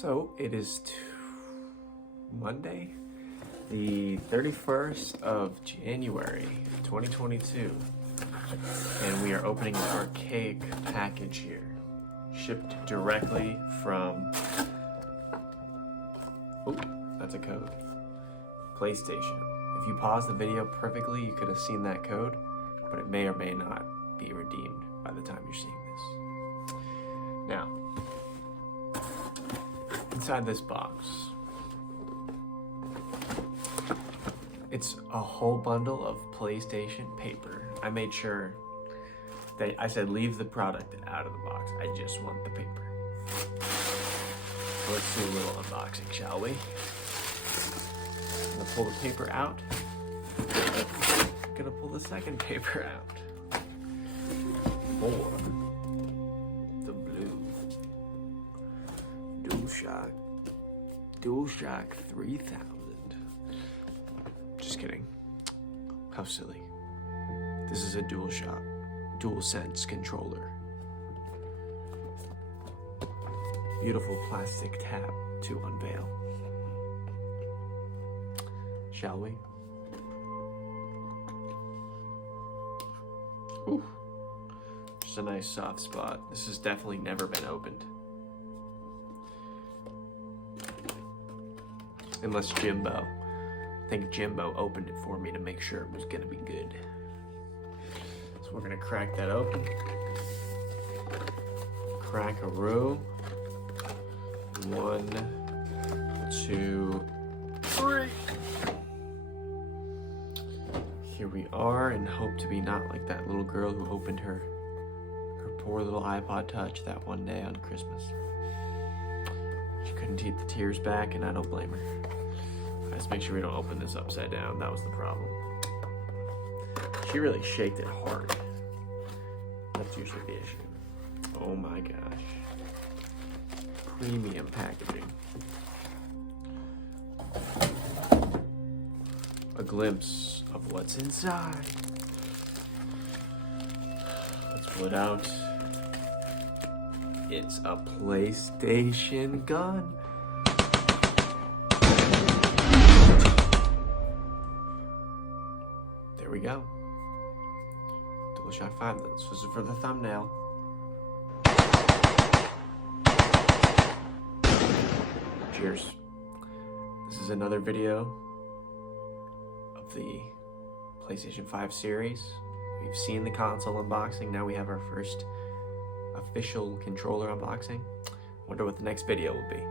So it is Monday, the 31st of January, 2022, and we are opening an archaic package here, shipped directly from, oh, that's a code, PlayStation. If you pause the video perfectly, you could have seen that code, but it may or may not be redeemed by the time you're seeing this. Now, inside this box, it's a whole bundle of PlayStation paper. I made sure that I said leave the product out of the box. I just want the paper. So let's do a little unboxing, shall we? I'm gonna pull the paper out. I'm gonna pull the second paper out. For the blue DualShock 3000. Just kidding. How silly. This is a DualSense controller. Beautiful plastic tab to unveil. Shall we? Ooh. Just a nice soft spot. This has definitely never been opened. Unless Jimbo. I think Jimbo opened it for me to make sure it was gonna be good. So we're gonna crack that open. Crack-a-roo. 1, 2, 3. Here we are, and hope to be not like that little girl who opened her poor little iPod Touch that one day on Christmas. She couldn't keep the tears back, and I don't blame her. Let's make sure we don't open this upside down. That was the problem. She really shaked it hard. That's usually the issue. Oh my gosh. Premium packaging. A glimpse of what's inside. Let's pull it out. It's a PlayStation gun. There we go. DualShock 5. This was for the thumbnail. Cheers. This is another video of the PlayStation 5 series. We've seen the console unboxing. Now we have our first official controller unboxing. Wonder what the next video will be.